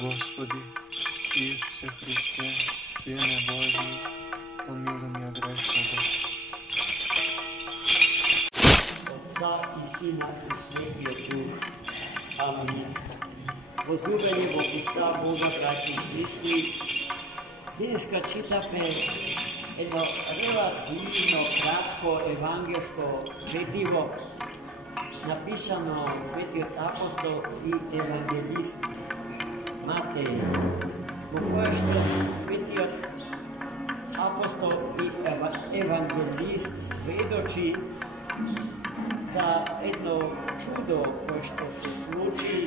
Gospodi, Isuse Hriste, Sine Božji, pomiluj me grešnoga. Otca i Sina i Svetija Duh. Amen. Возлюбени во Христа Бога, браќи и сестри, денеска читаме едно релативно кратко евангелско четиво, напишано од Светиот апостол и евангелист Матеј, во кое што Светиот апостол и евангелист сведочи за едно чудо кое што се случи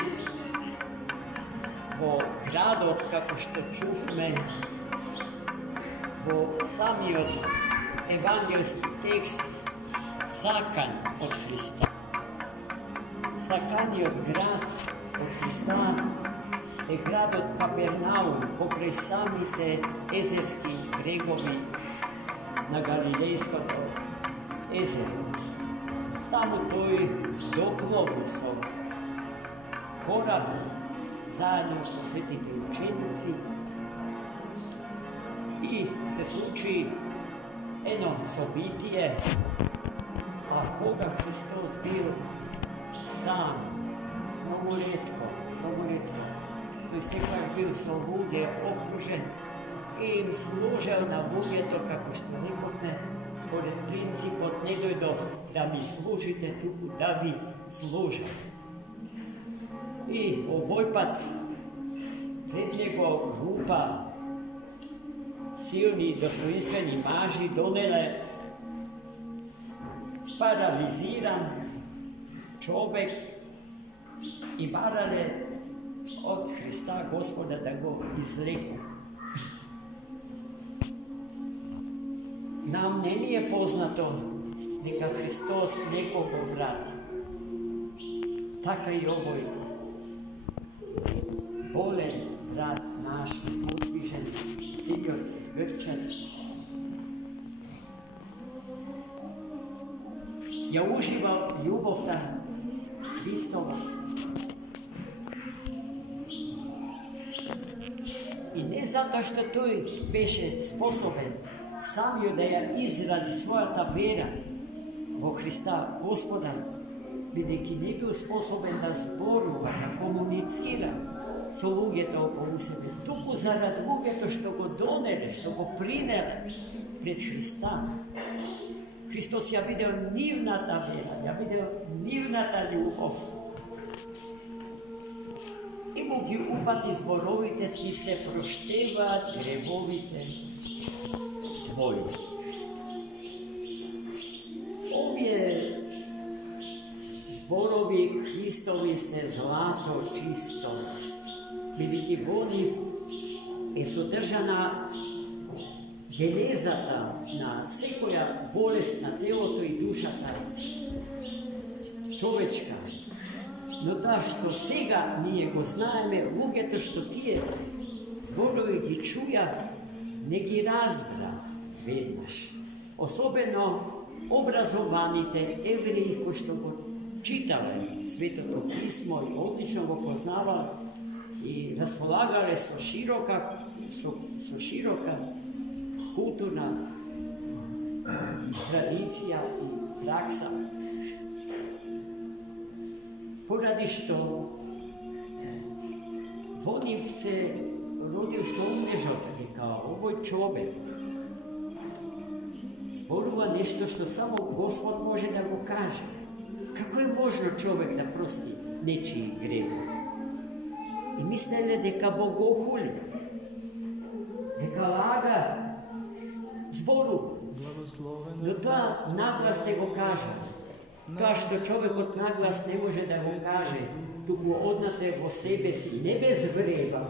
во градот, како што чувме во самиот евангелски текст, сакан од Христа. Саканиот град од Христа е градот Капернаум, покрај самите езерски брегови на Галилејското езеро. Таму тој доплови со кораб заедно со светите ученици и се случи едно собитие, а кога Христос бил сам, многу ретко, тој секој бил со луѓе окружен и им служел на луѓето, како што рековме, според принципот не дојдов да ми служите, туку да ви служам. И овој пат пред него група силни достоинствени мажи донеле парализиран човек и барале од Христа Господа да го излекува. Нам не ни е познато дека Христос некого врати. Така и овој болен брат наш, подвижен, целиот згрчен, ја уживал љубовта Христова. И не затоа што тој беше способен самиот да ја изрази својата вера во Христа Господа, бидејќи не бил способен да зборува, да комуницира со луѓето околу себе, туку зарад луѓето што го донеле, што го принеле пред Христа. Христос ја видел нивната вера, ја видел нивната љубов и му ги упати зборовите: ти се проштеваат гревовите твои. Овие зборови Христови се злато чисто, бидејќи во нив е содржана генезата на секоја болест на телото и душата човечка. Но таа што сега ние го знаеме, луѓето што тие зборови ги чуја, не ги разбра веднаш. Особено образованите евреи кои што го читале Светото писмо и одлично го познавале и располагале со широка културна традиција и пракса. Поради што во нив се родил сомнежот дека овој човек зборува нешто што само Господ може да го каже. Како е можно човек да прости нечии греви? И мислеле дека богохули, дека лага, зборува. Но тоа наглас не го кажа. Тоа што човекот наглас не може да го каже, туку однатре во себе си, не без врева,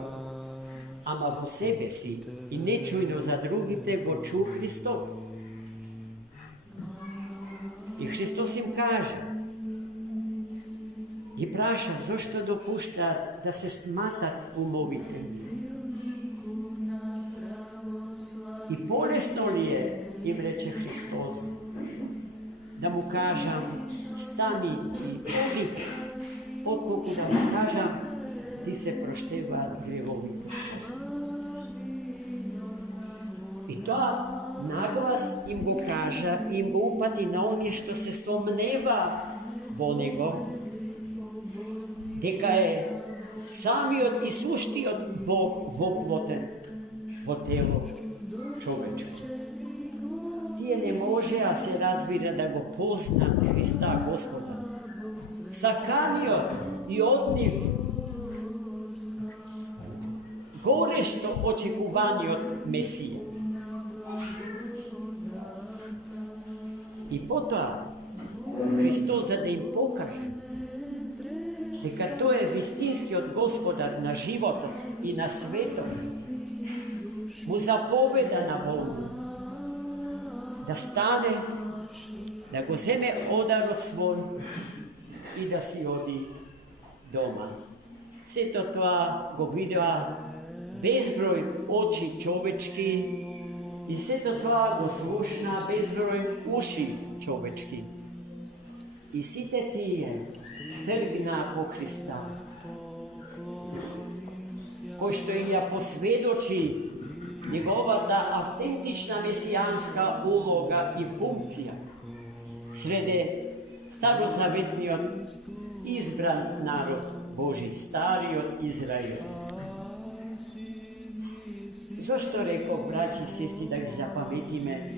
ама во себе си и нечујно за другите го чу Христос. И Христос им каже, ги праша зошто допушта да се сматат умовите. И полесно ли е, им рече Христос, да му кажам стани и оди, отколку да му кажам ti se proštevati grevovi. I to naglas im go kaže, im go upati na onje što se somneva vo nego, deka je sami od i sušti od Bog voploten vo telo čovečko. Tije ne može, a se razvira da go pozna Hrista Gospoda. Sakanio i odniv gorešto očekuvanje od Mesije. I potom Hristos da im pokaže дека to je vistinskiot Gospodar na životom i na svetom, mu zapoveda na Bogu da stane, da go zeme odarot svoj i da si odi doma. Sve to go videla bezbroj oči čovečki i sve to go slušna bezbroj uši čovečki. I site tije trgna po Hrista, pošto im ja posvjedoči njegova ta autentična mesijanska uloga i funkcija srede starozavjetnijom izbran narod Boži, stari od Izraela. Zašto rekao, braći i sestri, da ih zapametime,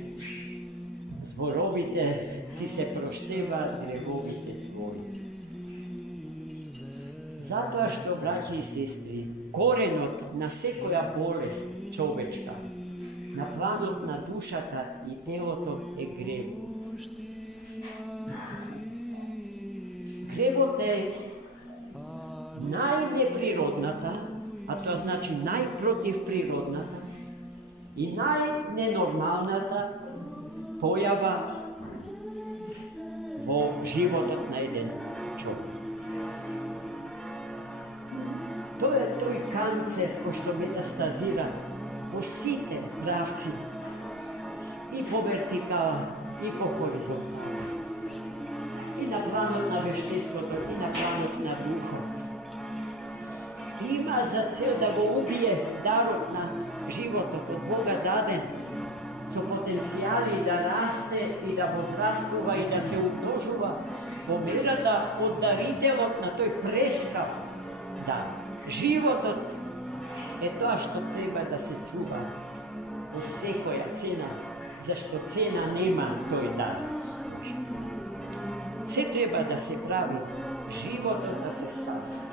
zborovite, ti se prošteva grehovite tvoji. Zato što, braći i sestri, korenot na sekoja bolest čovečka, naplanot na dušata i telotom je grev. Grevot je najneprirodnata, a to znači najprotivprirodnata i najnenormalnata pojava vo životu na jedan čovjek. To je toj kancer, pošto metastazira po site pravci i po vertikala i po horizontalu. I naplanut na vešteskoto i naplanut na duhu. Ima za cel da go ubije darot na život od Boga daden, so potencijali da raste i da возрастува i da se umnožува, pomera da od daritelot na toj preskav da životot je to što treba da se čuva po sekoja cena, zašto cena nema toj dar. Sve treba da se pravi životom da se spasi.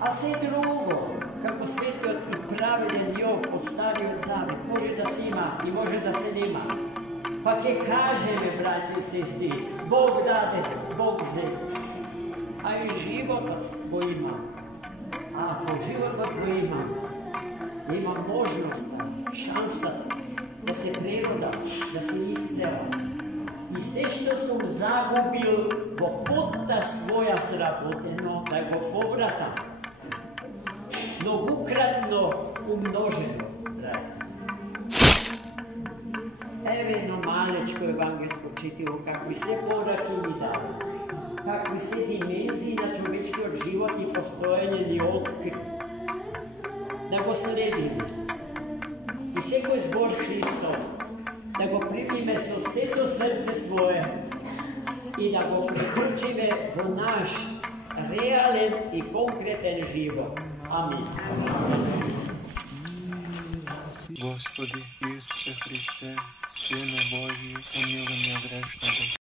A sve drugo, kako svetio i pravedan Jov od starijeg zavet, može da se ima i može da se nema. Pa ke kaže me, braći i sestri, Bog dade, Bog zede. A i života ko ima. A ako života ko ima možnost, šansa da se priroda, da se iscela. I sve što sam zagubil, go potta svoja sraboteno, da go povrata. Mnogokratno umnoženo, dragi. Evo jedno malečko evangelsko čitivo, kakvi se povrati mi dali, kakvi se dimenziji na čovečki od život i postojanje ni otkri. Da go sledimo. I sveko je zbor Hristov, da go primime so vse to srce svoje i da go priključime v naš realen i konkreten život. Amin. Господи Исусе Христе, Сине Божий, помилуй меня грешного.